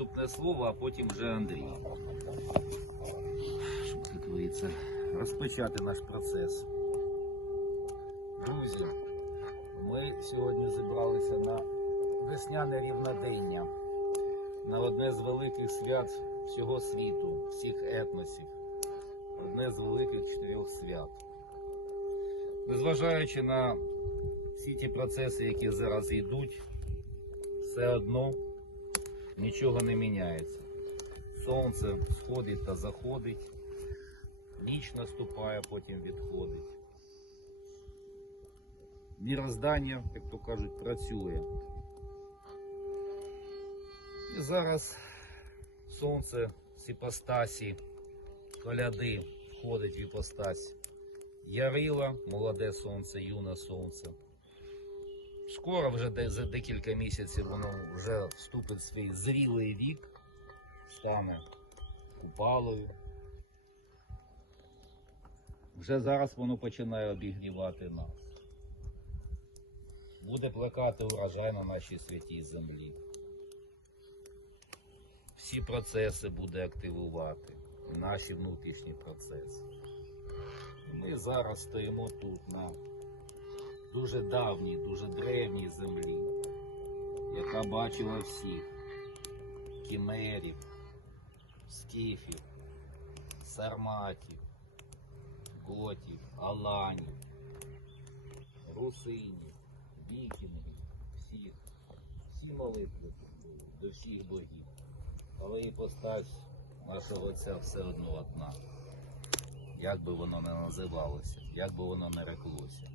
вступне слово, а потім вже Андрій. Як говориться, розпочати наш процес. Друзі, ми сьогодні зібралися на весняне рівнодення, на одне з великих свят всього світу, всіх етносів, одне з великих чотирьох свят. Незважаючи на всі ті процеси, які зараз йдуть, все одно нічого не міняється. Сонце сходить та заходить, ніч наступає, потім відходить. Міроздання, як то кажуть, працює. І зараз сонце з іпостасі, коляди входить в іпостась. Ярила, молоде сонце, юне сонце. Скоро вже за декілька місяців воно вже вступить в свій зрілий вік, стане купалою. Вже зараз воно починає обігрівати нас. Буде плекати урожай на нашій святій землі. Всі процеси буде активувати, наші внутрішні процеси. Ми зараз стоїмо тут на дуже давній, дуже древній землі, яка бачила всіх кімерів, скіфів, сарматів, готів, аланів, русинів, вікінгів, всіх, всі молитви до всіх богів. Але і постать нашого отця все одно одна. Як би воно не називалося, як би воно не реклося.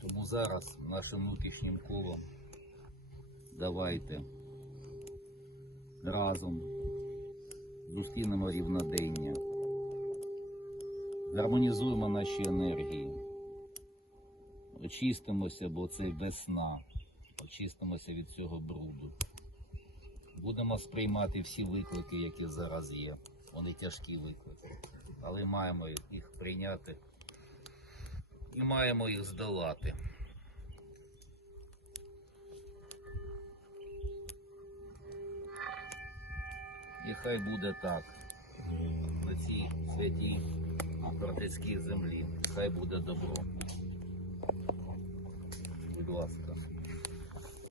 Тому зараз нашим внутрішнім колом давайте разом зустрінемо рівнодення, гармонізуємо наші енергії, очистимося, бо це весна, очистимося від цього бруду. Будемо сприймати всі виклики, які зараз є. Вони тяжкі виклики, але маємо їх прийняти і маємо їх здолати. І хай буде так на цій святій братицькій землі. Хай буде добро. Будь ласка.